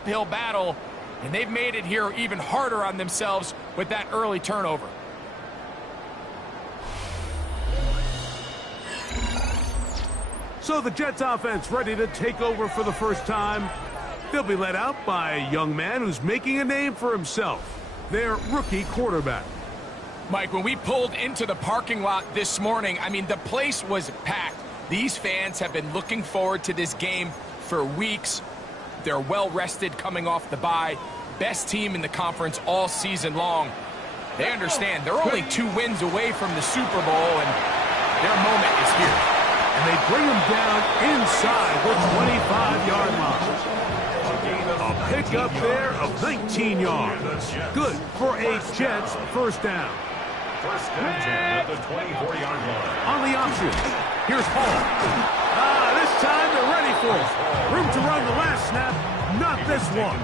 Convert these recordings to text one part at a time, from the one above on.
uphill battle, and they've made it here even harder on themselves with that early turnover. So the Jets offense ready to take over for the first time. They'll be led out by a young man who's making a name for himself, their rookie quarterback. Mike, when we pulled into the parking lot this morning, I mean, the place was packed. These fans have been looking forward to this game for weeks. They're well-rested coming off the bye. Best team in the conference all season long. They understand they're only 2 wins away from the Super Bowl, and their moment is here. And they bring him down inside the 25-yard line. A pickup there of 19 yards. Good for a Jets first down. First down at the 24-yard line. On the option, here's Hall. This time they're ready for it. Room to run the last snap, not this one.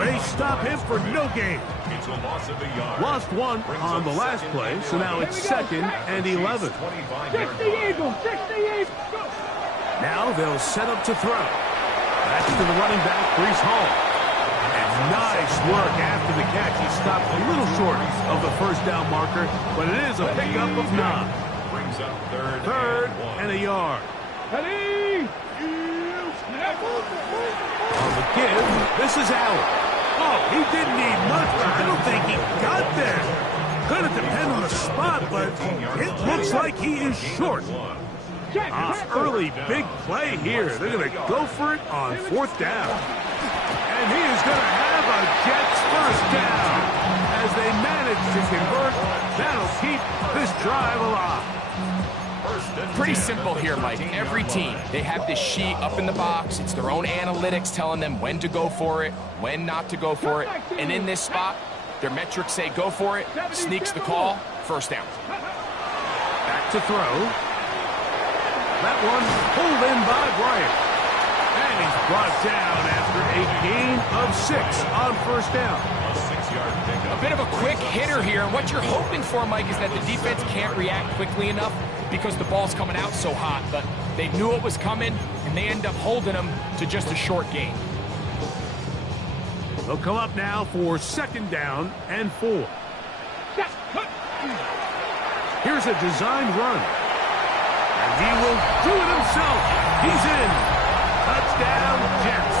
They stop him for no gain. It's a loss of a yard. Lost 1 on the last play, so now it's 2nd and 11. 60 Eagles, 60 Eagles. Now they'll set up to throw. That's to the running back, Brees Hall. And nice work after the catch. He stopped a little short of the first down marker, but it is a pickup of 9. Brings up Third and a yard. Ready? On the give, this is Allen. Oh, he didn't need much. I don't think he got there. Could have depended on the spot, but it looks like he is short. Early big play here. They're going to go for it on 4th down. And he is going to have a Jets first down. As they manage to convert, that'll keep this drive alive. Pretty simple here, Mike. Every team, they have this sheet up in the box. It's their own analytics telling them when to go for it, when not to go for it. And in this spot, their metrics say go for it, sneaks the call, first down. Back to throw. That one pulled in by Bryant. And he's brought down after a gain of 6 on first down. A bit of a quick hitter here. And what you're hoping for, Mike, is that the defense can't react quickly enough because the ball's coming out so hot. But they knew it was coming, and they end up holding them to just a short gain. They'll come up now for 2nd down and 4. Here's a designed run. And he will do it himself. He's in. Touchdown, Jets.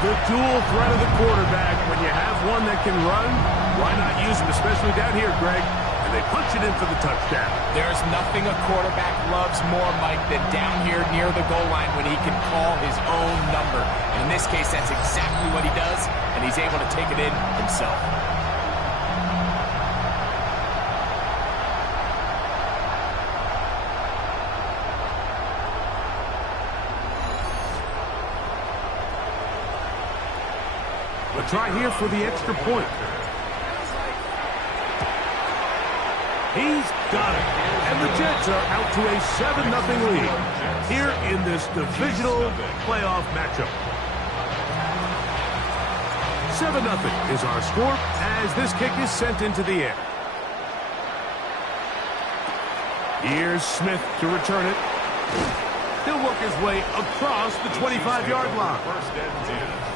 The dual threat of the quarterback. When you have one that can run, why not use him, especially down here, Greg? And they punch it in for the touchdown. There's nothing a quarterback loves more, Mike, than down here near the goal line when he can call his own number. And in this case, that's exactly what he does, and he's able to take it in himself. A try here for the extra point. He's got it. And the Jets are out to a 7-0 lead here in this divisional playoff matchup. 7-0 is our score as this kick is sent into the air. Here's Smith to return it. He'll work his way across the 25-yard line.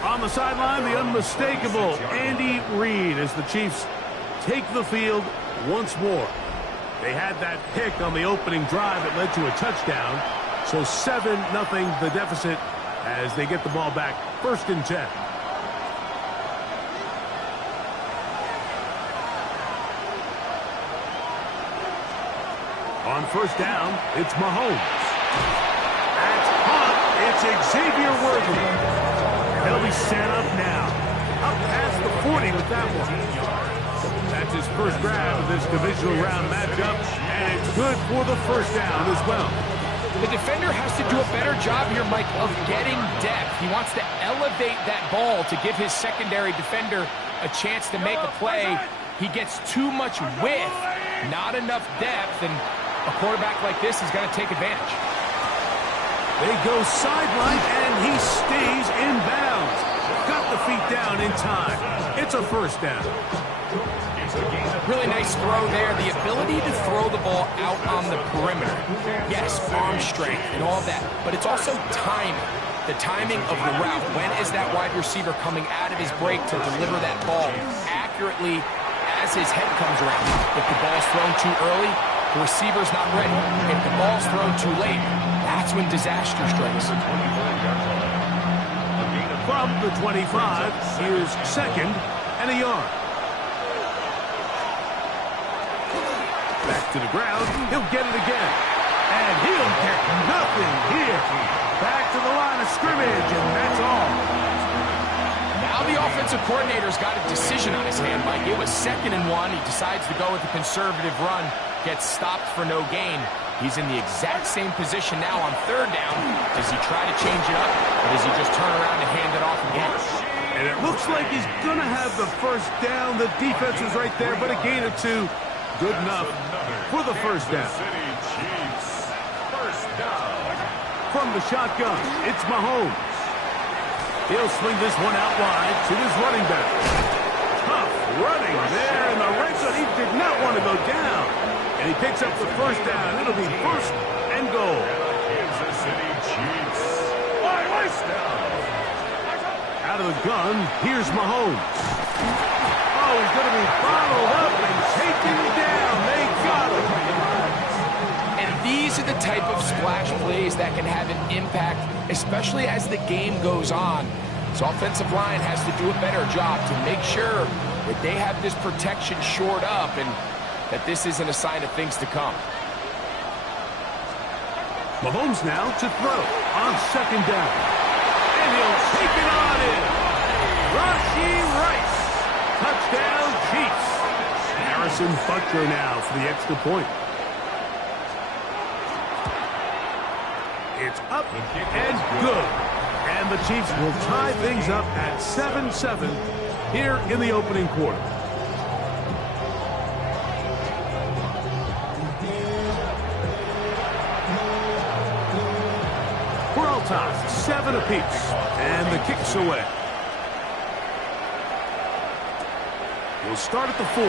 On the sideline, the unmistakable Andy Reid as the Chiefs take the field once more. They had that pick on the opening drive that led to a touchdown. So 7-0 the deficit as they get the ball back. 1st and 10. On first down, it's Mahomes. That's hot. It's Xavier Worthy. They'll be set up now. Up past the 40 with that one. That's his first grab of this divisional round matchup, and it's good for the first down as well. The defender has to do a better job here, Mike, of getting depth. He wants to elevate that ball to give his secondary defender a chance to make a play. He gets too much width, not enough depth, and a quarterback like this is going to take advantage. They go sideline, and he stays in bounds. Got the feet down in time. It's a first down. Really nice throw there. The ability to throw the ball out on the perimeter. Yes, arm strength and all that, but it's also timing. The timing of the route, when is that wide receiver coming out of his break to deliver that ball accurately as his head comes around? If the ball's thrown too early, the receiver's not ready. If the ball's thrown too late, that's when disaster strikes. From the 25, here's second and a yard. Back to the ground, he'll get it again. And he'll get nothing here. Back to the line of scrimmage, and that's all. Now the offensive coordinator's got a decision on his hand, Mike. It was 2nd and 1. He decides to go with a conservative run, gets stopped for no gain. He's in the exact same position now on 3rd down. Does he try to change it up, or does he just turn around and hand it off again? And it looks like he's going to have the first down. The defense is right there, but a gain of 2. Good enough for the first down. From the shotgun, it's Mahomes. He'll swing this one out wide to his running back. Tough running there in the red zone. He did not want to go down. And he picks up the first down. It'll be 1st and goal. Kansas City Chiefs. Out of the gun, here's Mahomes. Oh, he's going to be bottled up and taken down. They got him. And these are the type of splash plays that can have an impact, especially as the game goes on. So offensive line has to do a better job to make sure that they have this protection shored up and that this isn't a sign of things to come. Mahomes now to throw on 2nd down. And he'll take it on in. Rashee Rice. Touchdown, Chiefs. Harrison Butker now for the extra point. It's up and good. And the Chiefs will tie things up at 7-7 here in the opening quarter. We're all tied, 7 apiece. And the kick's away. We'll start at the 4.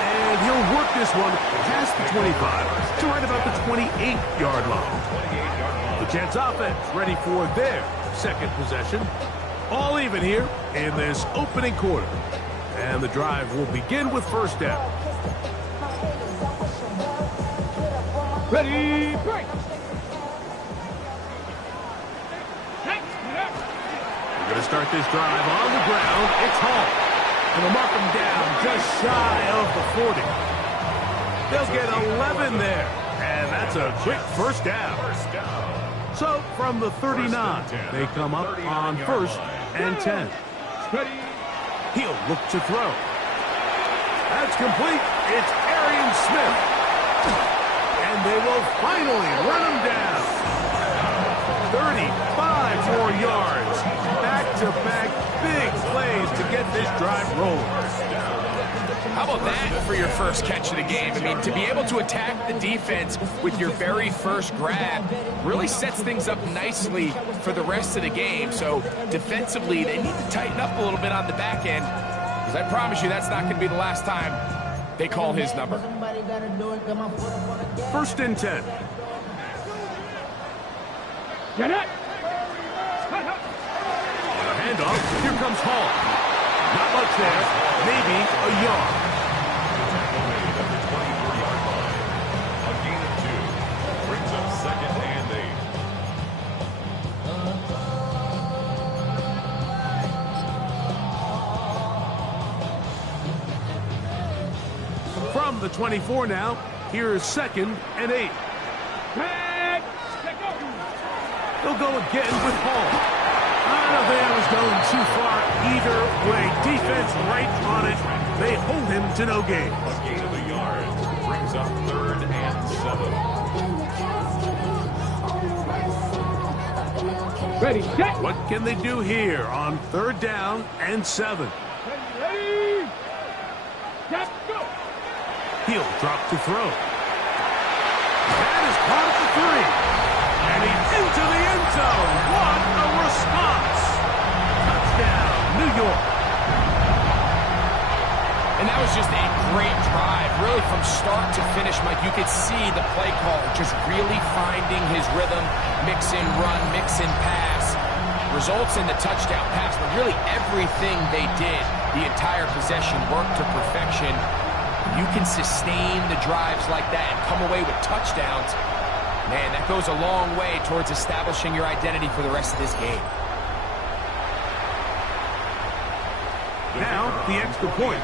And he'll work this one past the 25 to right about the 28-yard line. The Jets offense ready for their 2nd possession. All even here in this opening quarter. And the drive will begin with 1st down. Ready, break. We're going to start this drive on the ground. It's Hall. And they'll mark him down just shy of the 40. They'll get 11 there. And that's a quick 1st down. So from the 39, they come up on 1st and 10. Ready. He'll look to throw. That's complete. It's Arian Smith. And they will finally run him down. 35 more yards. Back-to-back big plays to get this drive rolling. How about that for your first catch of the game? I mean, to be able to attack the defense with your very first grab really sets things up nicely for the rest of the game. So defensively, they need to tighten up a little bit on the back end, because I promise you that's not going to be the last time they call his number. 1st and 10. Get it. Handoff. Here comes Hall. Not much there. Maybe a yard. A gain of 2. Brings up 2nd and 8. From the 24 now, here's 2nd and 8. They'll go again with Hall. I don't think I was going too far either way. Defense right on it. They hold him to no gain. A gain of a yard. Brings up 3rd and 7. Ready, set. What can they do here on 3rd down and 7? Ready. Set, go. He'll drop to throw. That is caught at the 3. And he's into the end zone. What a response. Touchdown, New York. And that was just a great drive, really, from from start to finish, Mike, you could see the play caller just really finding his rhythm, mix in run, mix in pass. Results in the touchdown pass, but really everything they did, the entire possession worked to perfection. You can sustain the drives like that and come away with touchdowns. Man, that goes a long way towards establishing your identity for the rest of this game. Now, the extra point.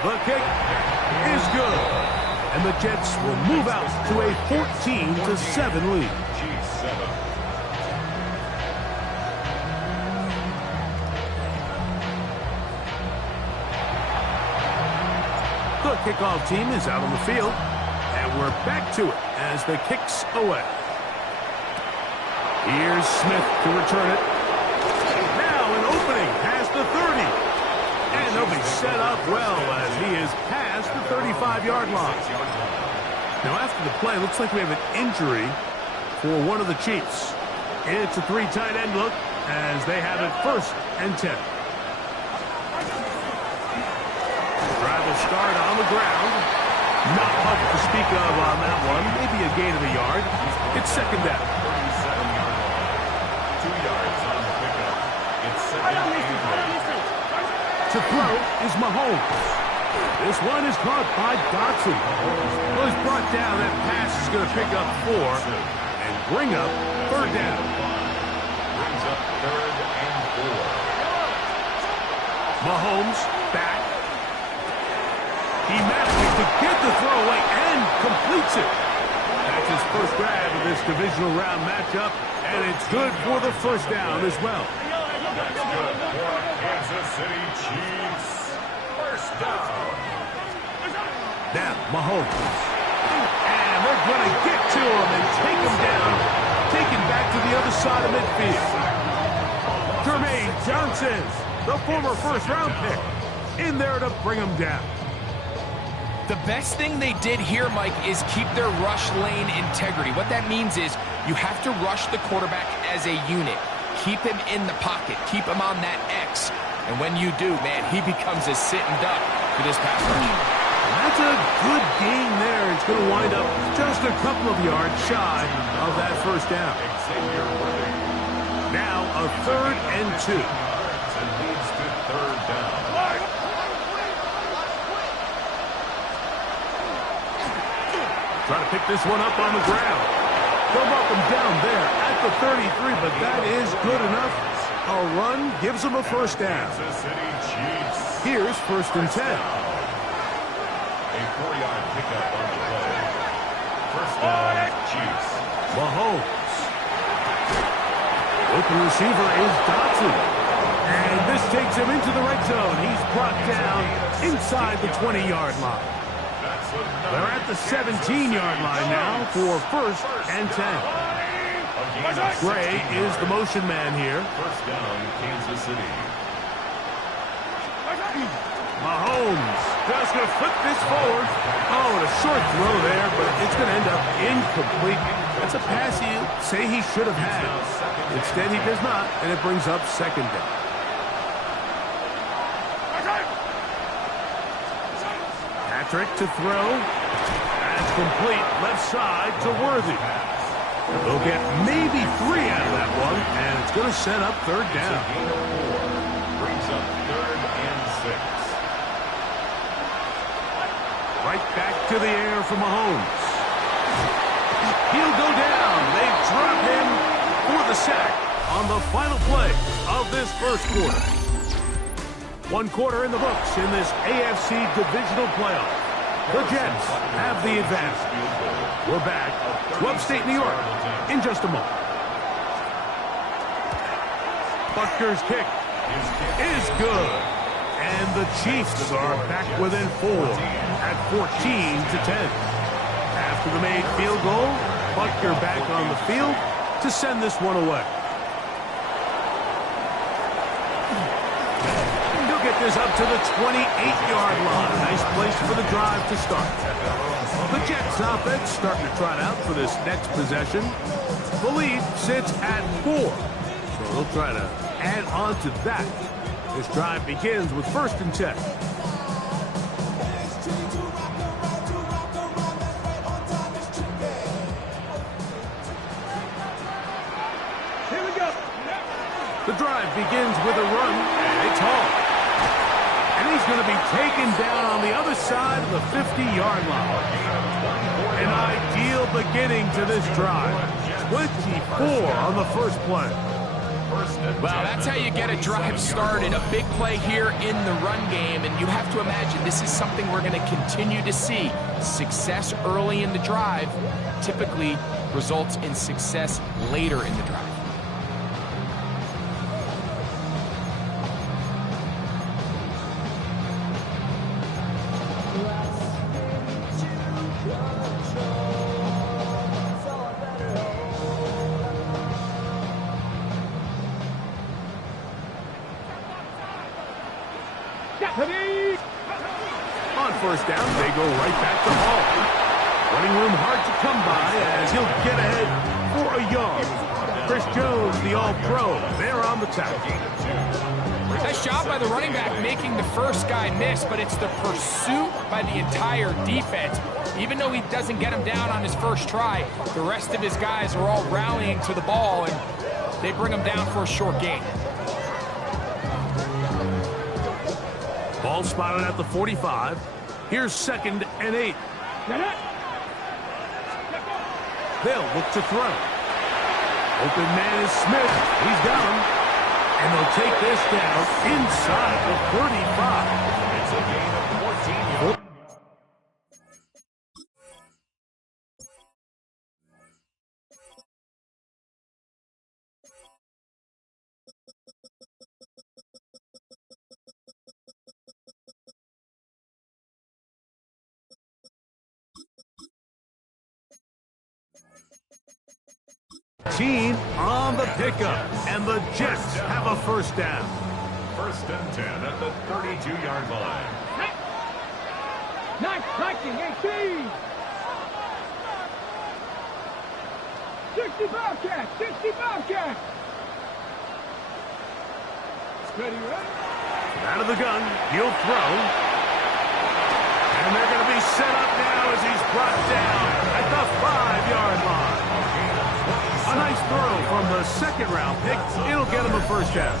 The kick is good. And the Jets will move out to a 14-7 lead. The kickoff team is out on the field. And we're back to it as the kick's away. Here's Smith to return it. Now an opening past the 30. And they'll be set up well as he is past the 35-yard line. Now after the play, looks like we have an injury for one of the Chiefs. It's a 3 tight end look as they have it 1st and 10. Drive will start on the ground. Not much to speak of on that one. Maybe a gain of a yard. It's 2nd down. 2 yards on the pickup. It's 2nd and 8. To throw is Mahomes. This one is caught by Dotson. Well, he's brought down. That pass is going to pick up 4 and bring up 3rd down. Brings up 3rd and 4. Mahomes back. He manages to get the throw away and completes it. That's his first grab of this divisional round matchup, and it's good for the 1st down as well. That's good for Kansas City Chiefs. 1st down. Now, Mahomes. And they're going to get to him and take him down. Take him back to the other side of midfield. Jermaine Johnson, the former 1st-round pick, in there to bring him down. The best thing they did here, Mike, is keep their rush lane integrity. What that means is you have to rush the quarterback as a unit. Keep him in the pocket. Keep him on that X. And when you do, man, he becomes a sitting duck for this pass rush. That's a good gain there. It's going to wind up just a couple of yards shy of that 1st down. Now a 3rd and 2. And leads to 3rd down. Trying to pick this one up on the ground. They'll mark him down there at the 33, but that is good enough. A run gives them a 1st down. Kansas City Chiefs. Here's 1st and 10. A 4-yard pickup on the play. 1st down, Chiefs. Mahomes. Open receiver is Dotson. And this takes him into the red zone. He's brought down inside the 20-yard line. They're at the 17-yard line now for 1st and 10. Gray is the motion man here. 1st down, Kansas City. Mahomes just going to flip this forward. Oh, and a short throw there, but it's going to end up incomplete. That's a pass you say he should have had. Instead, he does not, and it brings up 2nd down. Patrick to throw. That's complete. Left side to Worthy. They'll get maybe 3 out of that one, and it's going to set up 3rd down. Brings up 3rd and 6. Right back to the air for Mahomes. He'll go down. They drop him for the sack on the final play of this 1st quarter. 1 quarter in the books in this AFC Divisional playoff. The Jets have the advantage. We're back to upstate New York in just a moment. Butker's kick is good. And the Chiefs are back within 4 at 14-10. After the made field goal, Butker back on the field to send this one away. He'll get this up to the 28-yard line. Nice place for the drive to start. The Jets offense starting to trot out for this next possession. The lead sits at 4. So they'll try to add on to that. This drive begins with 1st and 10. Here we go. The drive begins with a run, and it's home. And he's going to be taken down on the other side of the 50-yard line. An ideal beginning to this drive. 24 on the first play. Well, that's how you get a drive started. A big play here in the run game, and you have to imagine this is something we're going to continue to see. Success early in the drive typically results in success later in the drive. On 1st down, they go right back to Hall. Running room hard to come by as he'll get ahead for a yard. Chris Jones, the All-Pro, there on the tackle. Nice job by the running back making the first guy miss, but it's the pursuit by the entire defense. Even though he doesn't get him down on his first try, the rest of his guys are all rallying to the ball, and they bring him down for a short gain. Ball spotted at the 45. Here's 2nd and 8. They'll look to throw. Open man is Smith. He's got him. And they'll take this down inside the 35. It's a gain of 14 yards. Team on the pickup, and the Jets have a 1st down. 1st and 10 at the 32-yard line. Nice touching, 18. 60 Bobcat, 60 Bobcat. Steady, right? Out of the gun, he'll throw. And they're going to be set up now as he's brought down at the 5-yard line. A nice throw from the 2nd-round pick. It'll get him a 1st down.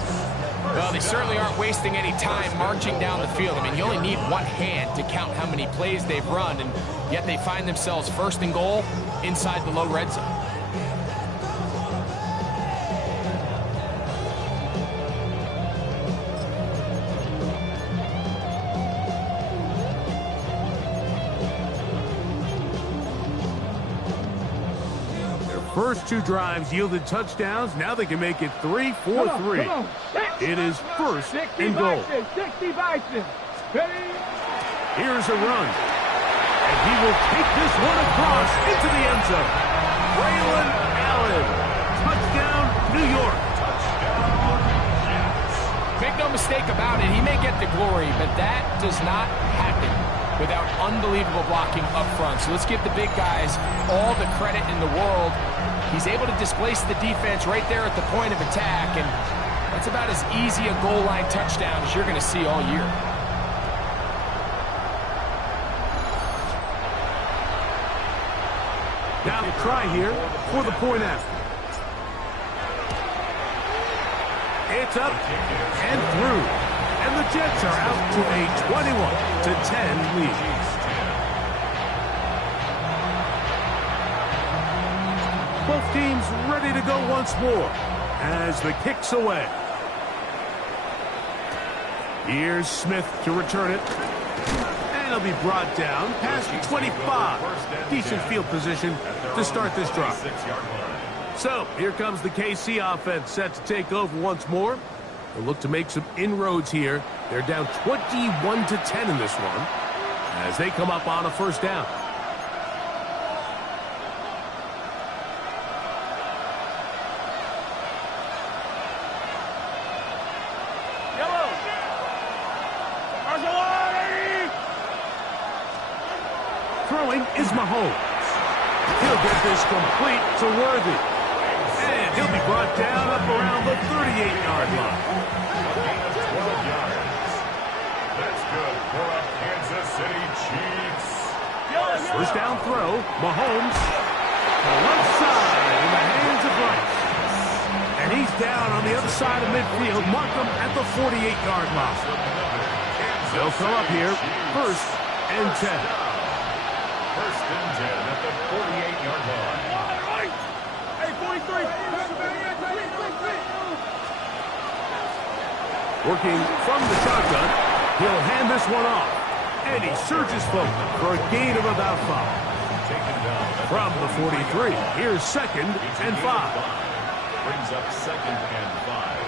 Well, they certainly aren't wasting any time marching down the field. I mean, you only need one hand to count how many plays they've run, and yet they find themselves 1st and goal inside the low red zone. First 2 drives yielded touchdowns. Now they can make it 3-4-3. Come on. It is 1st and goal. 60 Bison. Ready? Here's a run. And he will take this one across into the end zone. Braylon Allen. Touchdown, New York. Make no mistake about it, he may get the glory, but that does not happen without unbelievable blocking up front. So let's give the big guys all the credit in the world. He's able to displace the defense right there at the point of attack, and that's about as easy a goal line touchdown as you're going to see all year. Now the try here for the point after. It's up and through. And the Jets are out to a 21-10 lead. Both teams ready to go once more as the kick's away. Here's Smith to return it. And he'll be brought down past the 25. Decent field position to start this drive. So here comes the KC offense set to take over once more. They'll look to make some inroads here. They're down 21-10 in this one as they come up on a 1st down. Throwing is Mahomes. He'll get this complete to Worthy. And he'll be brought down up around the 38-yard line. good for a Kansas City Chiefs. First down throw. Mahomes. The left side in the hands of Rice. And he's down on the other side of midfield. Mark him at the 48-yard line. They'll throw up here. First and 10. First and 10 at the 48-yard line. Hey, 43. Working from the shotgun. He'll hand this one off. And he surges forward for a gain of about 5. From the 43, here's second and 5. Brings up second and 5.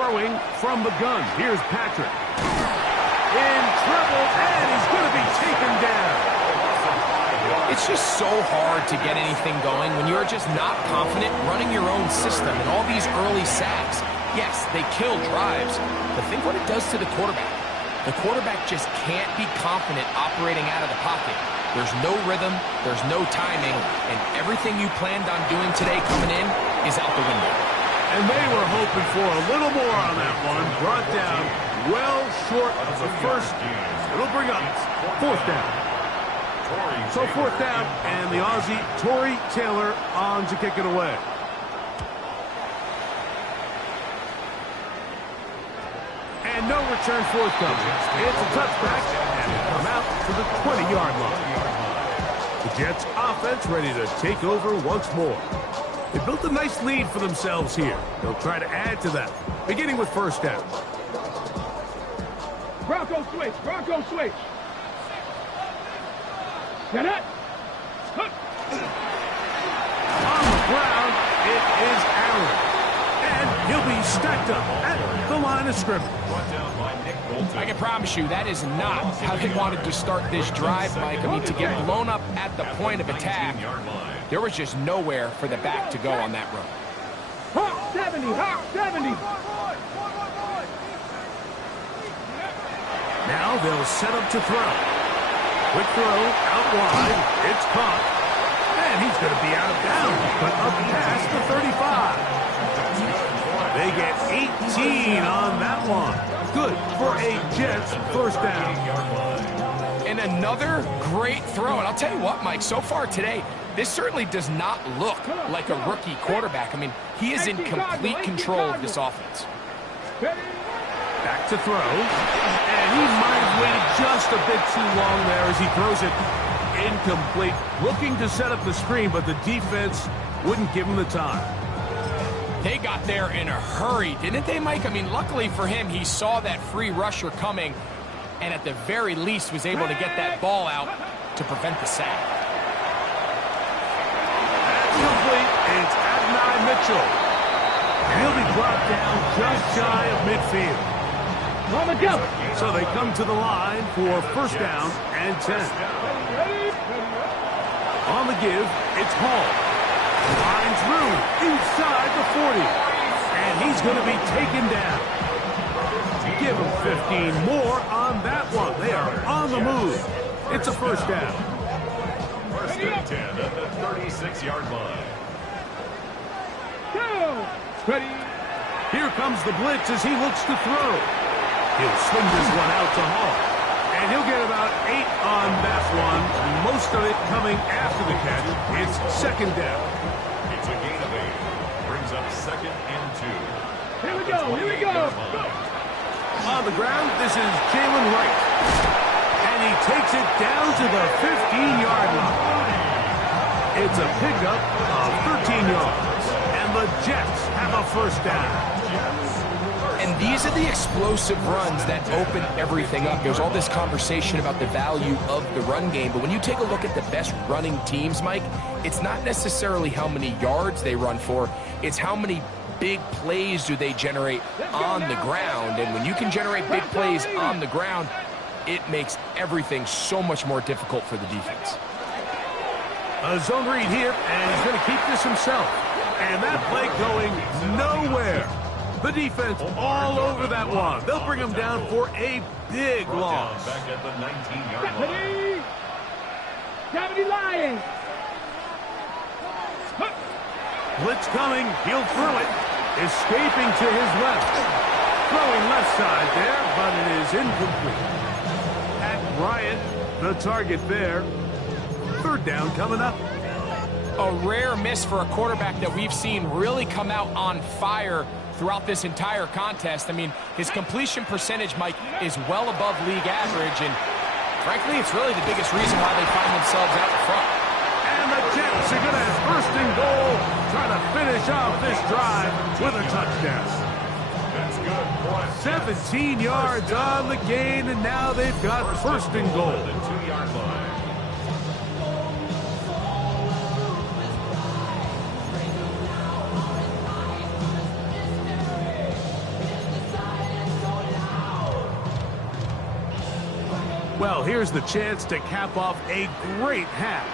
Throwing from the gun. Here's Patrick. In trouble, and he's going to be taken down. It's just so hard to get anything going when you're just not confident running your own system and all these early sacks. Yes, they kill drives, but think what it does to the quarterback. The quarterback just can't be confident operating out of the pocket. There's no rhythm, there's no timing, and everything you planned on doing today coming in is out the window. And they were hoping for a little more on that one. Brought down well short of the first. It'll bring up fourth down. So fourth down, and the Aussie, Torrey Taylor, on to kick it away. And no return forthcoming. It's a touchback, and they come out to the 20-yard line. The Jets offense ready to take over once more. They built a nice lead for themselves here. They'll try to add to that, beginning with first down. Bronco switch. Bronco switch. Get it. On the ground, it is Allen. And he'll be stacked up at the line of scrimmage. I can promise you that is not how they wanted to start this drive, Mike. I mean, to get blown up at the point of attack, there was just nowhere for the back to go on that run. Hawk 70. Hawk 70. Now they'll set up to throw. Quick throw, out wide. It's caught. And he's going to be out of bounds, but up past the 35. They get 18 on that one. Good for a Jets first down. And another great throw. And I'll tell you what, Mike, so far today, this certainly does not look like a rookie quarterback. I mean, he is in complete control of this offense. Back to throw. And he might have waited just a bit too long there as he throws it incomplete. Looking to set up the screen, but the defense wouldn't give him the time. They got there in a hurry, didn't they, Mike? I mean, luckily for him, he saw that free rusher coming and at the very least was able to get that ball out to prevent the sack. That's complete. It's Adonai Mitchell. And he'll be brought down just shy of midfield. So they come to the line for first down and 10. On the give, it's Hall. Line through inside the 40. And he's going to be taken down. Give him 15 more on that one. They are on the move. It's a first down. First and 10 at the 36-yard line. Ready. Here comes the blitz as he looks to throw. He'll swing this one out to Hall. And he'll get about 8 on that one. Most of it coming after the catch. It's second down. It's a gain of 8. Brings up second and 2. Here we go. Here we go. On the ground, this is Jalen Wright. And he takes it down to the 15-yard line. It's a pickup of 13 yards. And the Jets have a first down. And these are the explosive runs that open everything up. There's all this conversation about the value of the run game, but when you take a look at the best running teams, Mike, it's not necessarily how many yards they run for, it's how many big plays do they generate on the ground. And when you can generate big plays on the ground, it makes everything so much more difficult for the defense. A zone read here, and he's going to keep this himself. And that play going nowhere. The defense all over that one. They'll bring him down for a big loss. Back at the 19-yard line. Gravity lying. Blitz coming. He'll throw it. Escaping to his left. Throwing left side there, but it is incomplete. At Bryant, the target there. Third down coming up. A rare miss for a quarterback that we've seen really come out on fire throughout this entire contest. I mean, his completion percentage, Mike, is well above league average, and frankly, it's really the biggest reason why they find themselves out in front. And the Jets are going to have first and goal, trying to finish off this drive with a touchdown. That's good. 17 yards on the gain, and now they've got first and goal. The 2-yard line. Well, here's the chance to cap off a great half.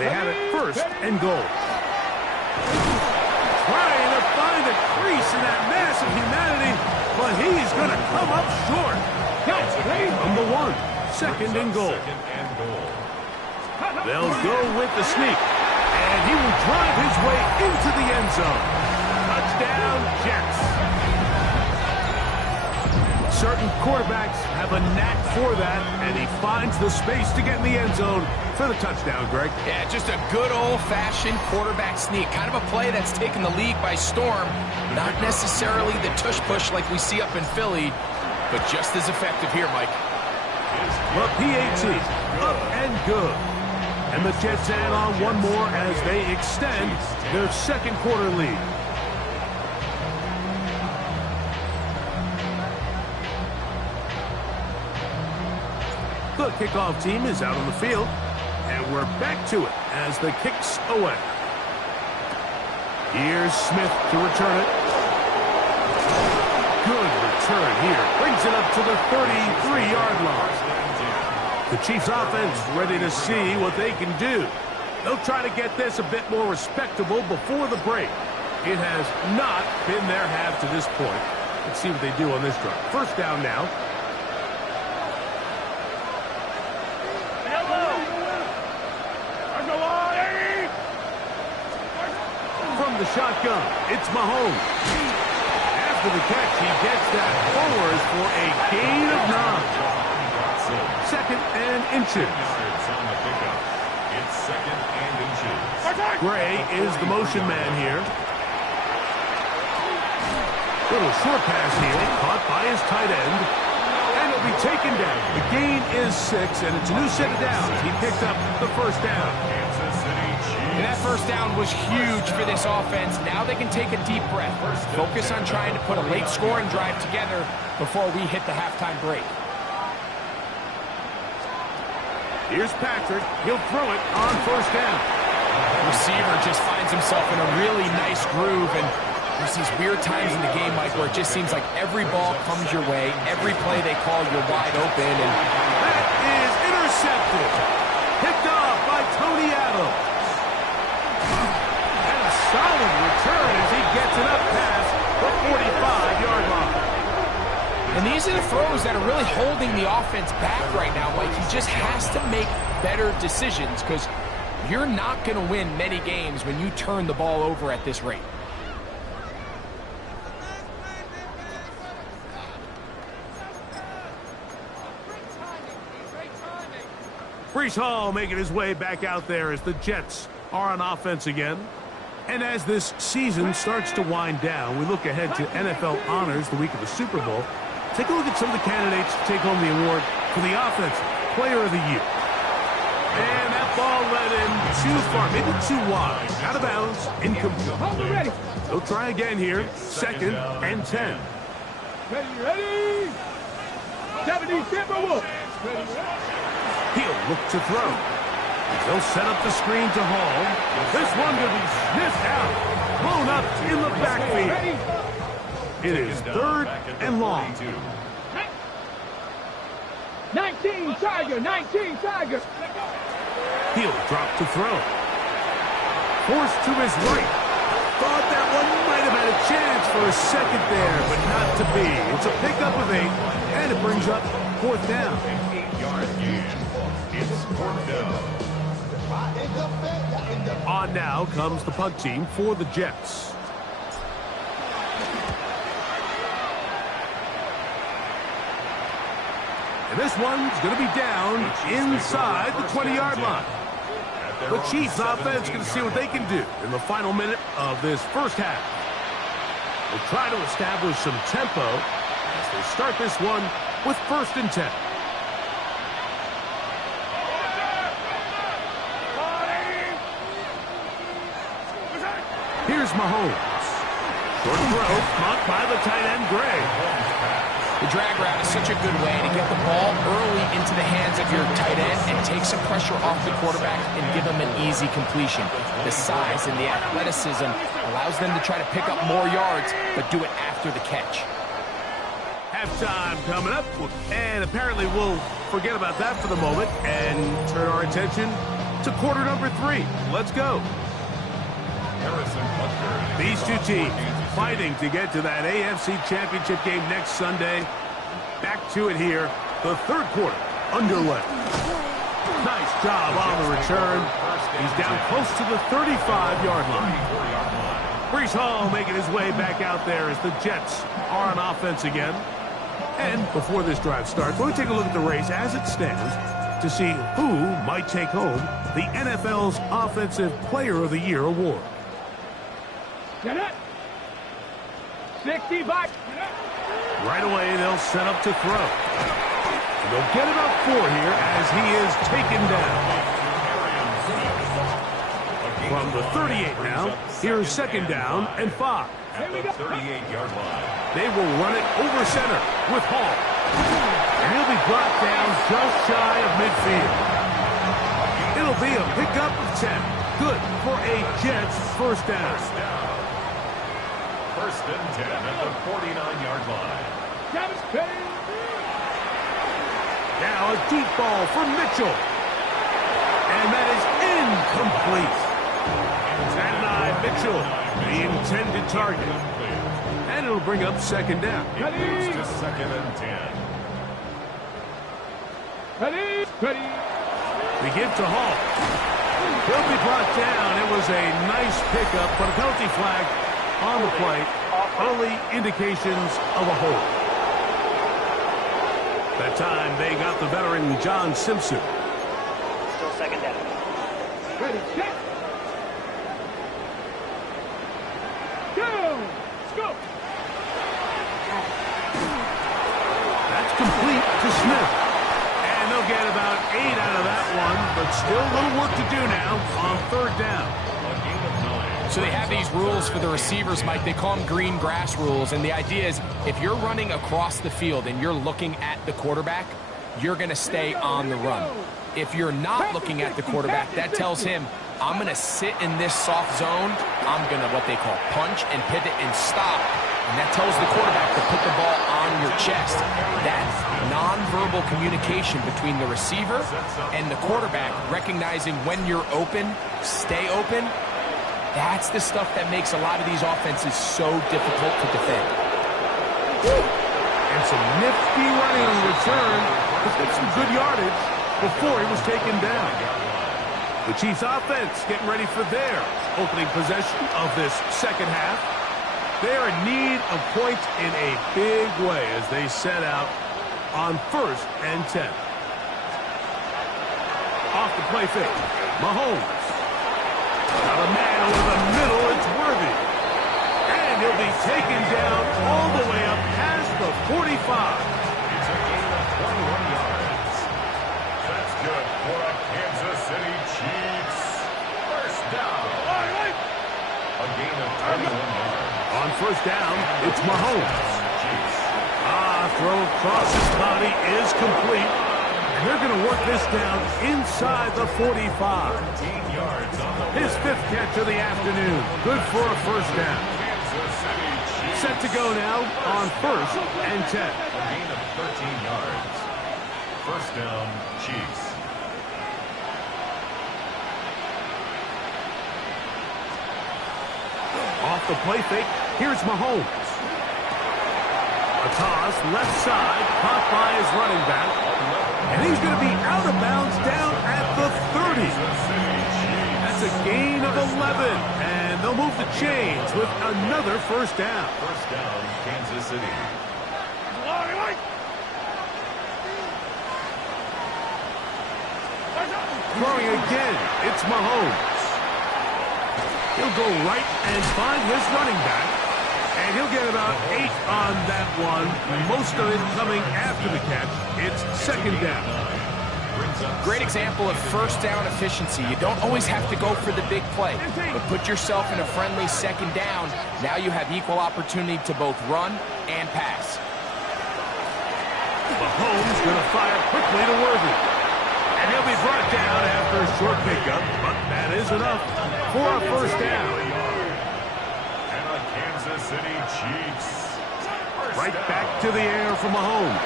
They have it first and goal. Trying to find a crease in that mass of humanity, but he's going to come up short. Number 1, second and goal. They'll go with the sneak, and he will drive his way into the end zone. Touchdown, Jets. Certain quarterbacks have a knack for that, and he finds the space to get in the end zone for the touchdown, Greg. Yeah, just a good old-fashioned quarterback sneak. Kind of a play that's taken the league by storm. Not necessarily the tush-push like we see up in Philly, but just as effective here, Mike. The PAT, up and good. And the Jets add on one more as they extend their second quarter lead. The kickoff team is out on the field, and we're back to it as the kick's away. Here's Smith to return it. Good return here. Brings it up to the 33-yard line. The Chiefs offense ready to see what they can do. They'll try to get this a bit more respectable before the break. It has not been their half to this point. Let's see what they do on this drive. First down now. From the shotgun, it's Mahomes. After the catch, he gets that forward for a gain of 9. Second and inches. It's second and inches. Gray is the motion man here. Little short pass here, caught by his tight end. And it'll be taken down. The gain is 6, and it's a new set of downs. He picked up the first down. And that first down was huge for this offense. Now they can take a deep breath. Focus on trying to put a late scoring drive together before we hit the halftime break. Here's Patrick. He'll throw it on first down. The receiver just finds himself in a really nice groove, and there's these weird times in the game, Mike, where it just seems like every ball comes your way, every play they call, you're wide open, and that is intercepted. Picked off by Tony Adams. And a solid return as he gets it up past the 45-yard line. And these are the throws that are really holding the offense back right now, Mike. He just has to make better decisions because you're not going to win many games when you turn the ball over at this rate. Breece Hall making his way back out there as the Jets are on offense again. And as this season starts to wind down, we look ahead to NFL honors the week of the Super Bowl. Take a look at some of the candidates to take home the award for the Offensive Player of the Year. And that ball led in too far, maybe too wide. Out of bounds, incomplete. They'll try again here, second and 10. Ready? 70 Timberwolves. He'll look to throw. They'll set up the screen to Hall. This one will be sniffed out. Blown up in the backfield. It is third and long. 19 Tiger, 19 Tiger. He'll drop to throw. Forced to his right. Thought that one might have had a chance for a second there, but not to be. It's a pickup of 8, and it brings up fourth down. 8-yard gain. It's fourth down. On now comes the punt team for the Jets. And this one's going to be down inside the 20-yard line. The Chiefs offense going to see what they can do in the final minute of this first half. They'll try to establish some tempo as they start this one with 1st and 10. Here's Mahomes. Short throw, caught by the tight end, Gray. The drag route is such a good way to get the ball early into the hands of your tight end and take some pressure off the quarterback and give him an easy completion. The size and the athleticism allows them to try to pick up more yards, but do it after the catch. Halftime coming up, and apparently we'll forget about that for the moment and turn our attention to quarter number 3. Let's go. These two teams fighting to get to that AFC Championship game next Sunday. Back to it here. The 3rd quarter underway. Nice job on the return. He's down close to the 35-yard line. Breece Hall making his way back out there as the Jets are on offense again. And before this drive starts, let me take a look at the race as it stands to see who might take home the NFL's Offensive Player of the Year award. Get it. 65. Right away, they'll set up to throw. They'll get about 4 here as he is taken down. From the 38 now, here's 2nd down and 5. At the 38-yard line. They will run it over center with Hall. And he'll be brought down just shy of midfield. It'll be a pickup of 10. Good for a Jets 1st down. 1st and 10 at the 49-yard line. Now a deep ball for Mitchell. And that is incomplete. Tadnai Mitchell, the intended target. And it'll bring up 2nd down. It moves to 2nd and 10. Ready. We give to Hall. He'll be brought down. It was a nice pickup, but a penalty flag on the play. Early indications of a hold. That time they got the veteran John Simpson. Still 2nd down. Ready, set. Go. That's complete to Smith. And they'll get about 8 out of that one, but still a little work to do now on 3rd down. So they have these rules for the receivers, Mike. They call them green grass rules. And the idea is if you're running across the field and you're looking at the quarterback, you're going to stay on the run. If you're not looking at the quarterback, that tells him, I'm going to sit in this soft zone. I'm going to what they call punch and pivot and stop. And that tells the quarterback to put the ball on your chest. That nonverbal communication between the receiver and the quarterback, recognizing when you're open, stay open, that's the stuff that makes a lot of these offenses so difficult to defend. And some nifty running on the return to get some good yardage before he was taken down. The Chiefs offense getting ready for their opening possession of this 2nd half. They're in need of points in a big way as they set out on 1st and 10. Off the play fake, Mahomes. Got a man over the middle, it's Worthy. And he'll be taken down all the way up past the 45. It's a gain of 21 yards. That's good for a Kansas City Chiefs. 1st down. A gain of 21 yards. On 1st down, it's Mahomes. Throw across his body is complete. And they're going to work this down inside the 45. His 5th catch of the afternoon. Good for a 1st down. Set to go now on 1st and 10. A gain of 13 yards. 1st down, Chiefs. Off the play fake, here's Mahomes. A toss, left side, caught by his running back. And he's going to be out of bounds down at the 30. That's a gain of 11. And they'll move the chains with another 1st down. 1st down, Kansas City. Throwing again, it's Mahomes. He'll go right and find his running back. And he'll get about 8 on that one. Most of it coming after the catch. It's second down. Great example of first down efficiency. You don't always have to go for the big play, but put yourself in a friendly second down. Now you have equal opportunity to both run and pass. Mahomes going to fire quickly to Worthy. And he'll be brought down after a short pickup, but that is enough for a first down. And the Kansas City Chiefs. Right back to the air for Mahomes.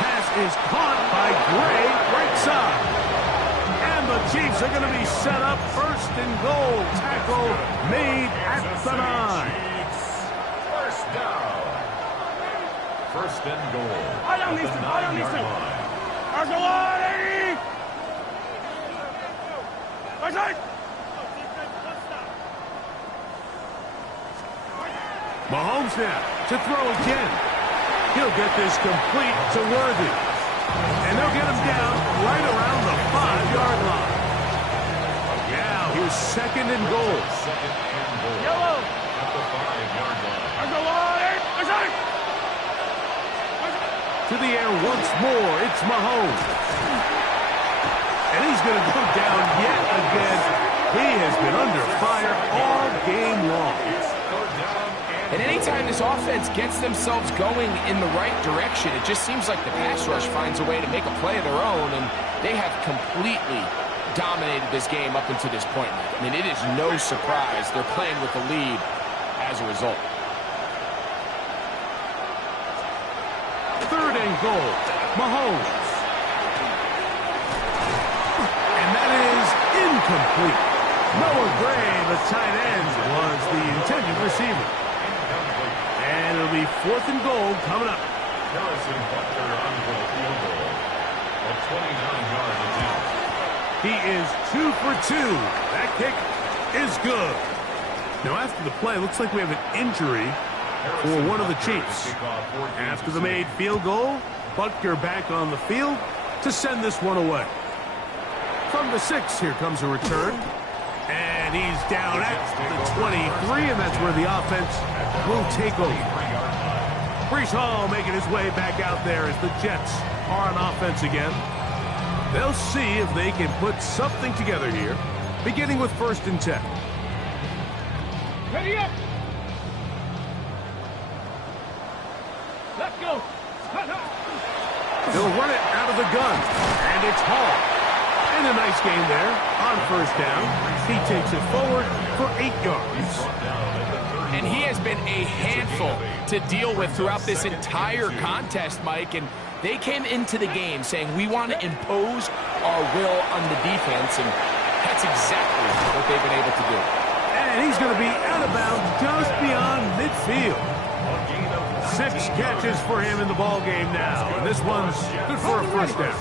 Pass is caught by Gray, right side. And the Chiefs are going to be set up first and goal. Tackle made at the 9. First down. First and goal at the 9-yard line. Mahomes now to throw again. He'll get this complete to Worthy. And they'll get him down right around the 5-yard line. Now here's second and goal. Second and goal at the 5-yard line. To the air once more, it's Mahomes. And he's going to go down yet again. He has been under fire all game long. And anytime this offense gets themselves going in the right direction, it just seems like the pass rush finds a way to make a play of their own, and they have completely dominated this game up until this point. I mean, it is no surprise they're playing with the lead as a result. Third and goal, Mahomes. And that is incomplete. Noah Gray, the tight end, was the intended receiver. And it'll be fourth and goal coming up. Harrison Butker on for the field goal. A 29-yard attempt. He is 2 for 2. That kick is good. Now after the play, looks like we have an injury for one of the Chiefs. After the made field goal, Butker back on the field to send this one away. From the 6, here comes a return. And he's down at the 23, and that's where the offense will take over. Breece Hall making his way back out there as the Jets are on offense again. They'll see if they can put something together here, beginning with first and 10. Ready up. Let's go. They'll run it out of the gun, and it's Hall. And a nice game there on first down. He takes it forward for 8 yards. And he has been a handful to deal with throughout this entire contest, Mike. And they came into the game saying, we want to impose our will on the defense. And that's exactly what they've been able to do. And he's going to be out of bounds just beyond midfield. 6 catches for him in the ball game now. And this one's good for a first down.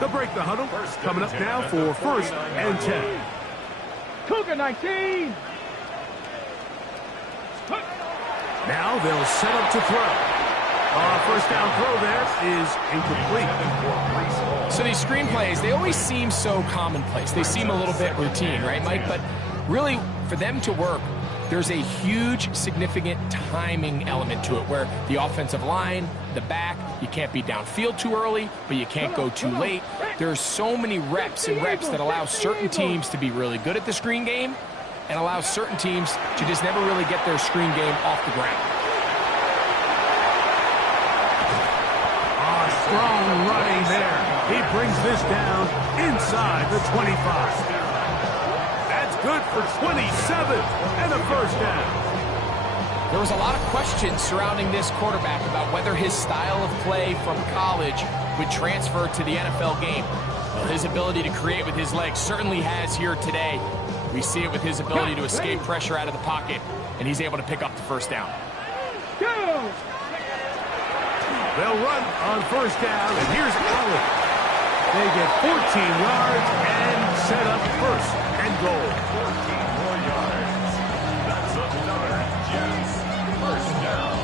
They'll break the huddle. Coming up now for first and 10. Cougar 19. Now they'll set up to throw. First down throw there is incomplete. So these screenplays, they always seem so commonplace. They seem a little bit routine, right, Mike? But really, for them to work, there's a huge, significant timing element to it where the offensive line, the back, you can't be downfield too early, but you can't go too late. There's so many reps that allow certain teams to be really good at the screen game and allow certain teams to just never really get their screen game off the ground. Strong running there. He brings this down inside the 25. Good for 27 and a first down. There was a lot of questions surrounding this quarterback about whether his style of play from college would transfer to the NFL game. Well, his ability to create with his legs certainly has here today. We see it with his ability to escape pressure out of the pocket, and he's able to pick up the first down. Go. They'll run on first down, and here's Allen. They get 14 yards and set up first and goal. 14 more yards. That's another Jets first down.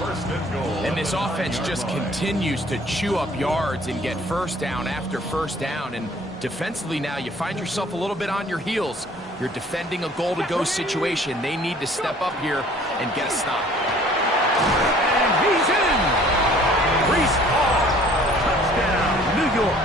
First And this offense just continues to chew up yards and get first down after first down. And defensively now, you find yourself a little bit on your heels. You're defending a goal-to-go situation. They need to step up here and get a stop. And he's in! Brees Hall, touchdown, New York.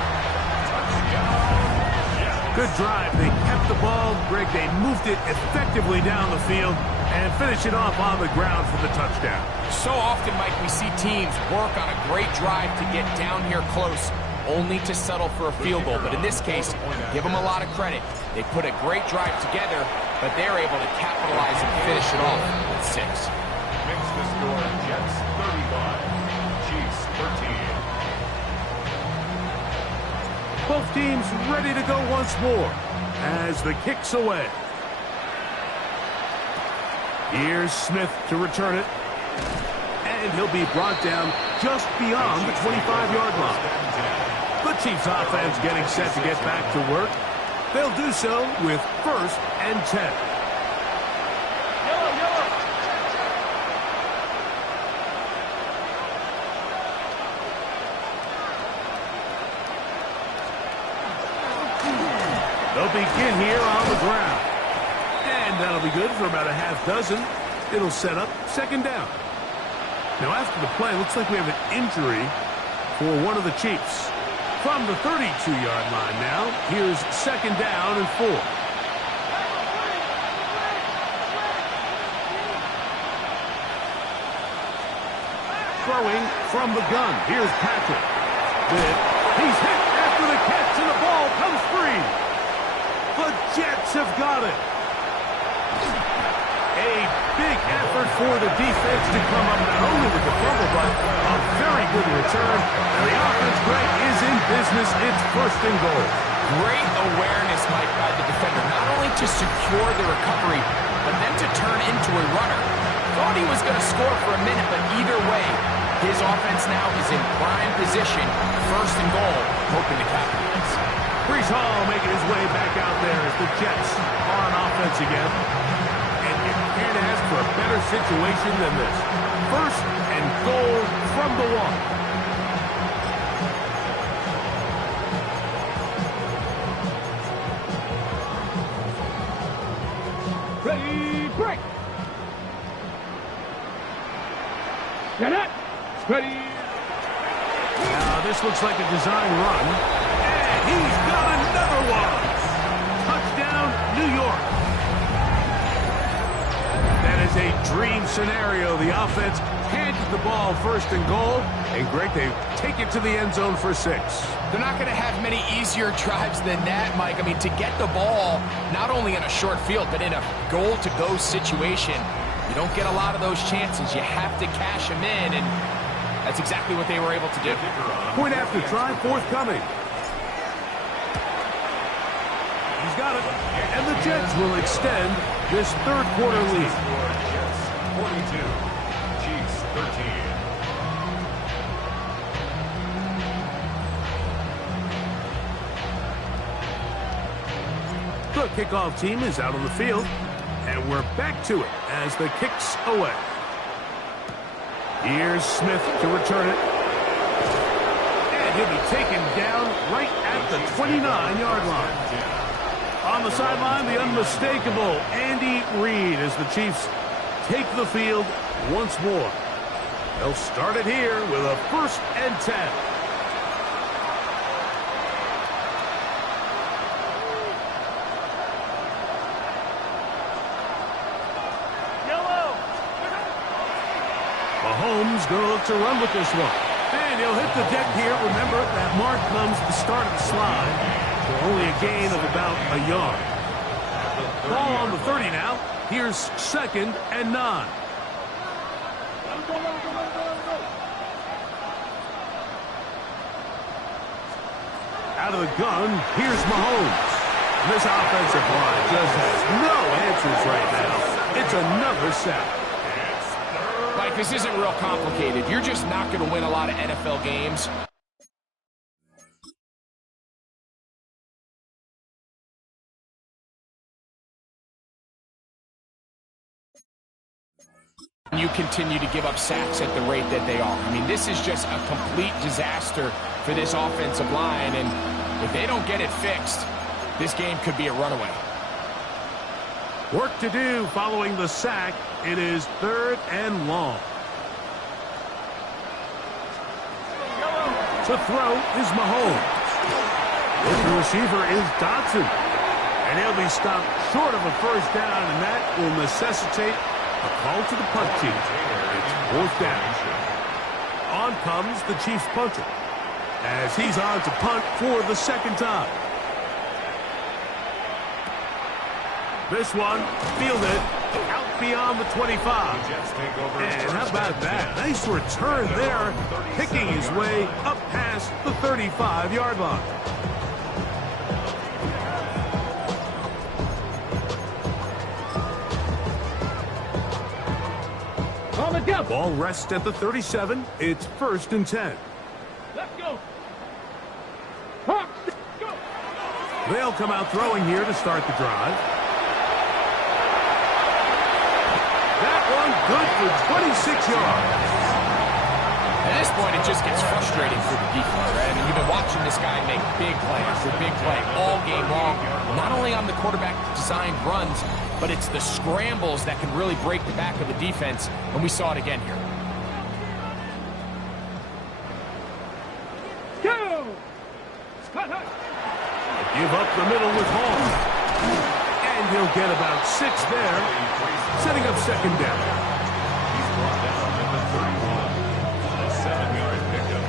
Good drive. They kept the ball. Greg, they moved it effectively down the field and finished it off on the ground for the touchdown. So often, Mike, we see teams work on a great drive to get down here close, only to settle for a field goal. But in this case, give them a lot of credit. They put a great drive together, but they're able to capitalize and finish it off with 6. Makes the score Jets 35, Chiefs 13. Both teams ready to go once more as the kick's away. Here's Smith to return it. And he'll be brought down just beyond the 25-yard line. The Chiefs offense getting set to get back to work. They'll do so with 1st and 10. They'll begin here on the ground. And that'll be good for about a half dozen. It'll set up 2nd down. Now after the play, looks like we have an injury for one of the Chiefs. From the 32-yard line now, here's 2nd down and 4. Throwing from the gun. Here's Patrick. He's hit after the catch, and the ball comes free. The Jets have got it. A big effort for the defense to come up not only with the fumble, but a very good return. And the offense, Greg, is in business. It's 1st and goal. Great awareness, Mike, by the defender, not only to secure the recovery, but then to turn into a runner. Thought he was going to score for a minute, but either way, his offense now is in prime position, 1st and goal, hoping to capitalize. Brees Hall making his way back out there as the Jets are on offense again. And you can't ask for a better situation than this. 1st and goal from the 1. Ready, break. Get it. Ready. Now this looks like a design run. And he's got another one. Touchdown, New York. That is a dream scenario. The offense can't get the ball 1st and goal. And Greg, they take it to the end zone for 6. They're not going to have many easier drives than that, Mike. I mean, to get the ball, not only in a short field, but in a goal-to-go situation, you don't get a lot of those chances. You have to cash them in, and that's exactly what they were able to do. Point after try, forthcoming. He's got it. And the Jets will extend this 3rd quarter lead. Jets 42, Chiefs 13. The kickoff team is out on the field, and we're back to it as the kick's away. Here's Smith to return it. And he'll be taken down right at the 29-yard line. On the sideline, the unmistakable Andy Reid as the Chiefs take the field once more. They'll start it here with a 1st and 10. Mahomes going to look to run with this one. And he'll hit the deck here. Remember, that mark comes at the start of the slide. So only a gain of about a yard. Ball on the 30 now. Here's 2nd and 9. Out of the gun, here's Mahomes. This offensive line just has no answers right now. It's another sack. Mike, this isn't real complicated. You're just not going to win a lot of NFL games. You continue to give up sacks at the rate that they are. I mean, this is just a complete disaster for this offensive line, and if they don't get it fixed, this game could be a runaway. Work to do following the sack. It is 3rd and long. To throw is Mahomes. The receiver is Dodson. And he'll be stopped short of a first down, and that will necessitate a call to the punt team. It's 4th down. On comes the Chiefs punter, as he's on to punt for the 2nd time. This one fielded out beyond the 25. And how about that? Nice return there, picking his way up past the 35-yard line. Ball rests at the 37. It's 1st and 10. Let's go. Hawks, go. They'll come out throwing here to start the drive. That one good for 26 yards. At this point, it just gets frustrating for the defense, right? I mean, you've been watching this guy make big play after big play all game long, not only on the quarterback-designed runs, but it's the scrambles that can really break the back of the defense, and we saw it again here. Go! Give up the middle with Hall. And he'll get about 6 there, setting up 2nd down. He's brought down at the 31. A 7-yard pickup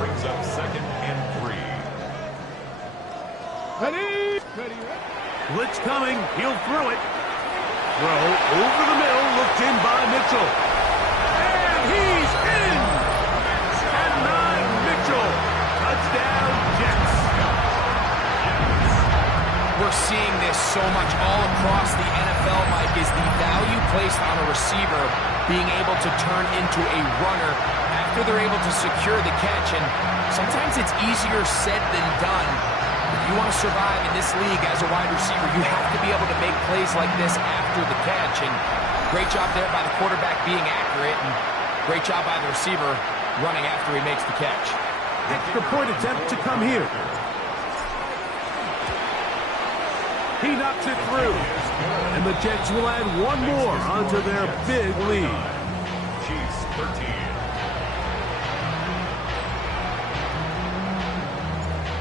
brings up 2nd and 3. Ready? Blitz coming. He'll throw it. Throw over the middle, looked in by Mitchell. And he's in! And 9, Mitchell. Touchdown, Jets. We're seeing this so much all across the NFL, Mike, is the value placed on a receiver being able to turn into a runner after they're able to secure the catch. And sometimes it's easier said than done. If you want to survive in this league as a wide receiver, you have to be able to make plays like this after the catch. And great job there by the quarterback being accurate, and great job by the receiver running after he makes the catch. Extra point attempt to come here. He knocks it through. And the Jets will add one more onto their big lead. Chiefs 13.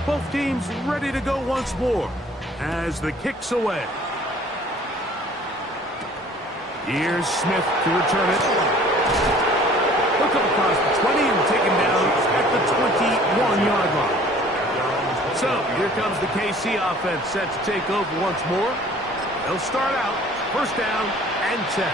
Both teams ready to go once more as the kick's away. Here's Smith to return it. Look up across the 20 and take him down at the 21-yard line. So here comes the KC offense set to take over once more. They'll start out 1st down and 10.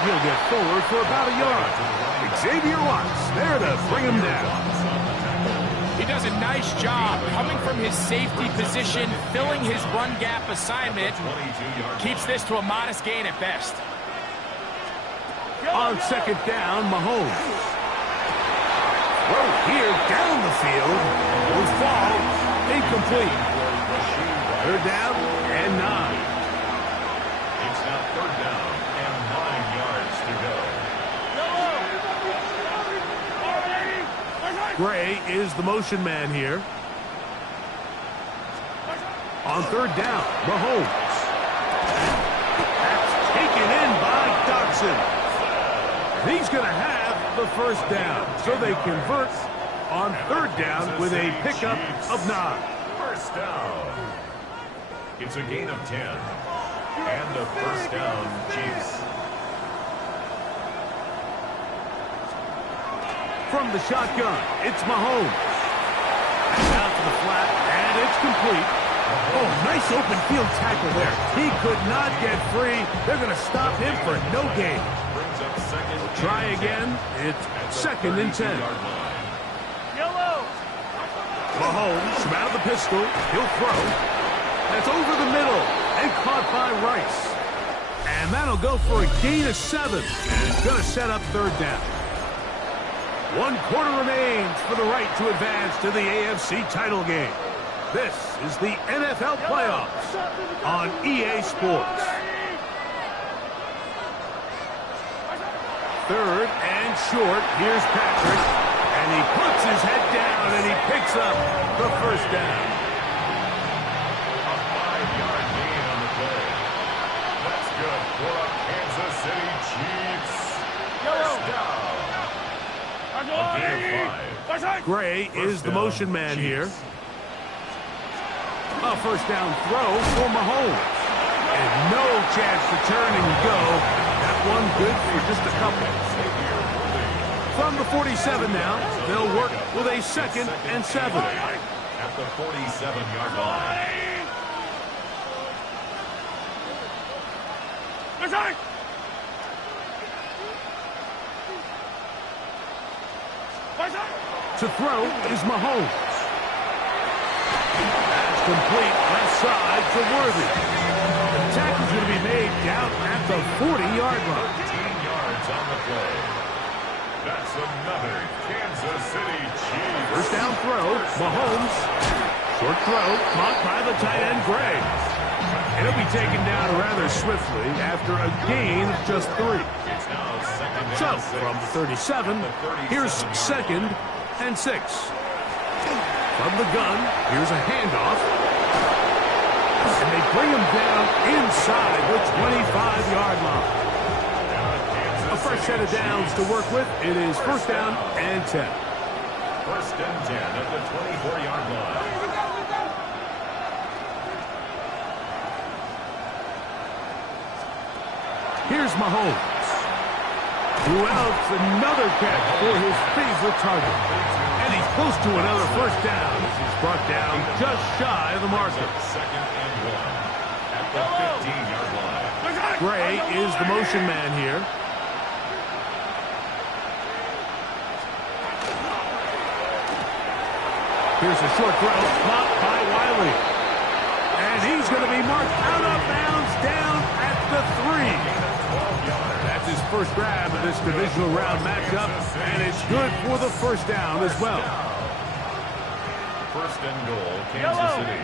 He'll get forward for about a yard. Xavier Watts there to bring him down. He does a nice job coming from his safety position, filling his run gap assignment. Keeps this to a modest gain at best. On 2nd down, Mahomes. Throw here down the field. Will fall. Incomplete. 3rd down and 9. It's now 3rd down and 9 yards to go. Gray is the motion man here. On 3rd down, Mahomes. That's taken in by Dodson. He's going to have the 1st down. So they convert on 3rd down with a pickup of 9. 1st down. It's a gain of 10. And a 1st down, Chiefs. From the shotgun, it's Mahomes. And out to the flat, and it's complete. Oh, nice open field tackle there. He could not get free. They're going to stop him for no gain. Brings up 2nd. Try again. It's 2nd and 10. Mahomes from out of the pistol. He'll throw. That's over the middle and caught by Rice. And that'll go for a gain of 7. And it's going to set up 3rd down. 1 quarter remains for the right to advance to the AFC title game. This is the NFL playoffs on EA Sports. 3rd and short. Here's Patrick. And he puts his head down and he picks up the first down. A 5-yard gain on the play. That's good for a Kansas City Chiefs. First down. A gain of 5. Gray is the motion man here. A first down throw for Mahomes. And no chance to turn and go. That one good for just a couple. From the 47 now, they'll work with a 2nd and 7. At the 47-yard line. To throw is Mahomes. That's complete left side to Worthy. The tackle's going to be made down at the 40-yard line. 13 yards on the play. That's another Kansas City Chiefs. First down throw, Mahomes. Short throw, caught by the tight end, Gray. And it'll be taken down rather swiftly after a gain of just 3. It's now 2nd and So, 6. from the 37, here's 2nd and 6. From the gun, here's a handoff. And they bring him down inside the 25-yard line. A fresh set of downs to work with. It is first down and 10. First and 10 at the 24-yard line. Here's Mahomes. Who else? Another catch for his favorite target. And he's close to another first down as he's brought down just shy of the marker. 2nd and 1 at the 15-yard line. Gray is the motion man here. Here's a short throw, blocked by Wiley. And he's going to be marked out of bounds down at the 3. That's his first grab of this divisional round matchup, and it's good for the first down as well. First and goal, Kansas City.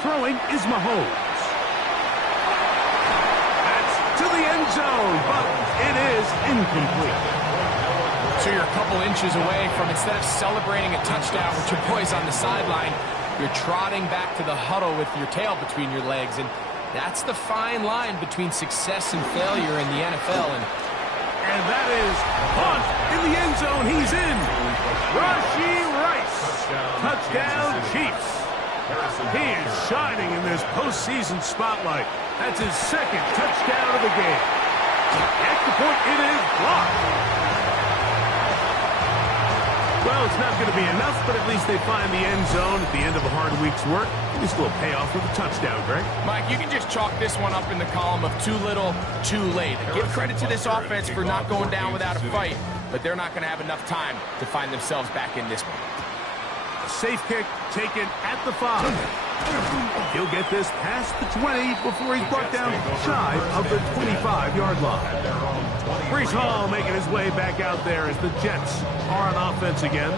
Throwing is Mahomes. That's to the end zone, but it is incomplete. So you're a couple inches away from, instead of celebrating a touchdown with your boys on the sideline, you're trotting back to the huddle with your tail between your legs. And that's the fine line between success and failure in the NFL. And that is punt in the end zone. He's in. Rashee Rice. Touchdown, Chiefs. He is shining in this postseason spotlight. That's his 2nd touchdown of the game. At the point, it is blocked. Well, it's not going to be enough, but at least they find the end zone at the end of a hard week's work. At least a little payoff with a touchdown, Greg. Mike, you can just chalk this one up in the column of too little, too late. Give credit to this offense for not going down without a fight, but they're not going to have enough time to find themselves back in this one. A safe kick taken at the 5. He'll get this past the 20 before he's brought down shy of the 25-yard line. Breece Hall making his way back out there as the Jets are on offense again.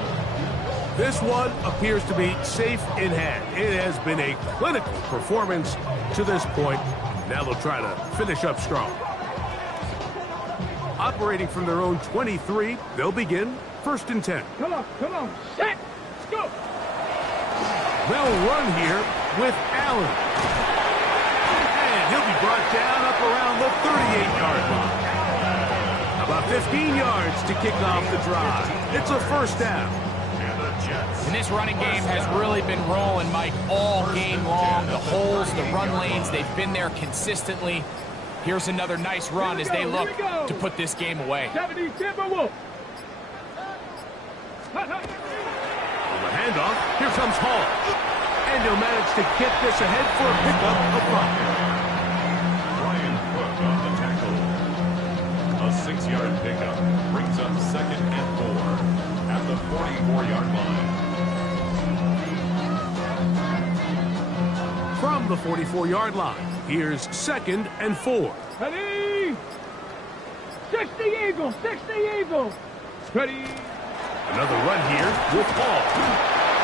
This one appears to be safe in hand. It has been a clinical performance to this point. Now they'll try to finish up strong. Operating from their own 23, they'll begin first and 10. Come on, set, let's go. They'll run here with Allen. And he'll be brought down up around the 38-yard line. About 15 yards to kick off the drive. It's a first down. And this running game has really been rolling, Mike, all game long. The holes, the run lanes, they've been there consistently. Here's another nice run as they look to put this game away. 70 Timberwolves. On the handoff, here comes Hall. And he'll manage to get this ahead for a pickup of 5. Ryan Cook on the tackle. A 6-yard pickup brings up 2nd and 4 at the 44-yard line. From the 44-yard line, Here's 2nd and 4. Ready? 60 Eagles, 60 Eagles. Ready? Another run here with Hall.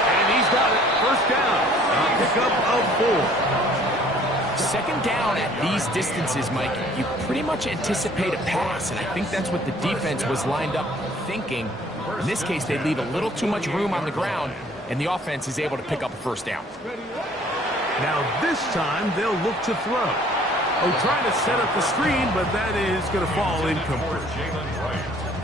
And he's got it. First down. A pickup of 4. Second down at these distances, Mike, you pretty much anticipate a pass, and I think that's what the defense was lined up thinking. In this case, they leave a little too much room on the ground, and the offense is able to pick up a first down. Now this time they'll look to throw. Oh, trying to set up the screen, but that is going to fall incomplete.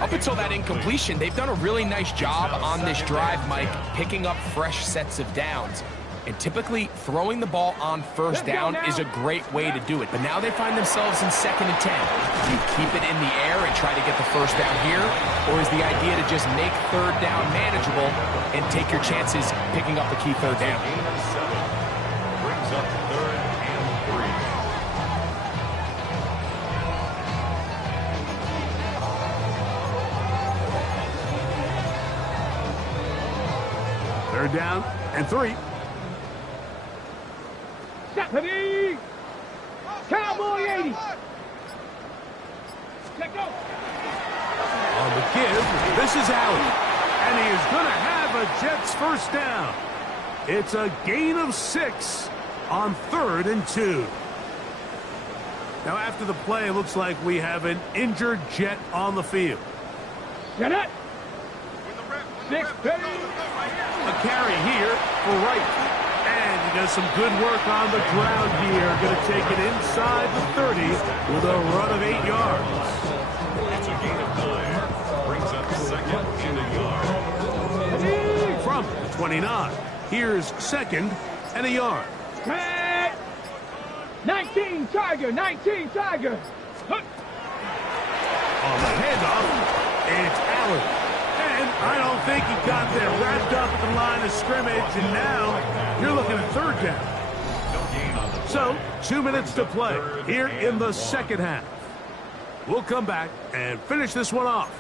Up until that incompletion, they've done a really nice job on this drive, Mike, picking up fresh sets of downs. And typically, throwing the ball on first down is a great way to do it. But now they find themselves in 2nd and 10. Do you keep it in the air and try to get the first down here? Or is the idea to just make third down manageable and take your chances picking up the key third down? Brings up 3rd and 3. Third down and 3. Ready? Cowboy 80. Let go. On the give, this is Allen. And he is going to have a Jets first down. It's a gain of 6 on 3rd and 2. Now after the play, it looks like we have an injured Jet on the field. Get it. 6, ready? A carry here for Wright. And he does some good work on the ground here. Going to take it inside the 30 with a run of 8 yards. It's a gain of 9. Brings up 2nd and a yard. From the 29. Here's 2nd and a yard. 19 Tiger, 19 Tiger. On the handoff, it's Allen. And I don't think he got there. Wrapped up at the line of scrimmage, and now you're looking at 3rd down. So, 2 minutes to play here in the 2nd half. We'll come back and finish this one off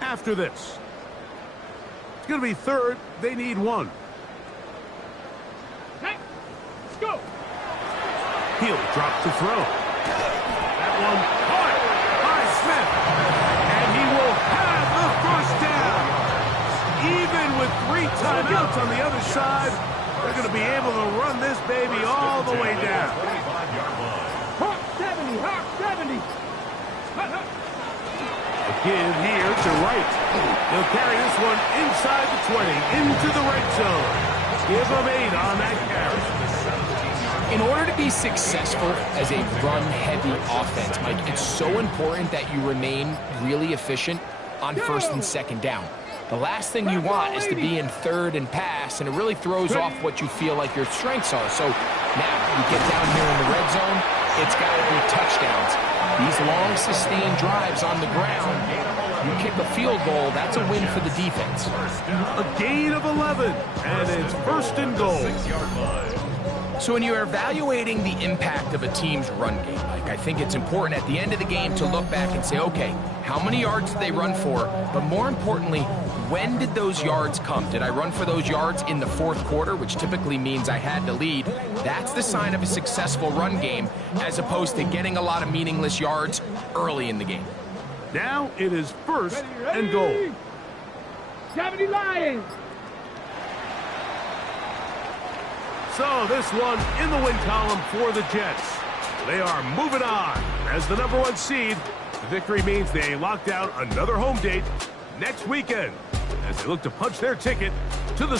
after this. It's going to be 3rd. They need 1. Hey, go. He'll drop to throw. That one caught by Smith. And he will have the first down. Even with 3 timeouts on the other side, they're going to be able to run this baby all the way down. Hawk 70, Hawk 70. A give here to Wright. He'll carry this one inside the 20, into the red zone. Give him 8 on that carry. In order to be successful as a run-heavy offense, Mike, it's so important that you remain really efficient on 1st and 2nd down. The last thing you want is to be in 3rd and pass, and it really throws off what you feel like your strengths are. So now you get down here in the red zone, it's got to be touchdowns. These long, sustained drives on the ground, you kick a field goal, that's a win for the defense. A gain of 11, and it's 1st and goal. So when you're evaluating the impact of a team's run game, Mike, I think it's important at the end of the game to look back and say, okay, how many yards did they run for? But more importantly, when did those yards come? Did I run for those yards in the 4th quarter, which typically means I had to lead? That's the sign of a successful run game, as opposed to getting a lot of meaningless yards early in the game. Now it is 1st and goal. 70 Lions. So this one in the win column for the Jets. They are moving on as the #1 seed. The victory means they locked down another home date next weekend as they look to punch their ticket to the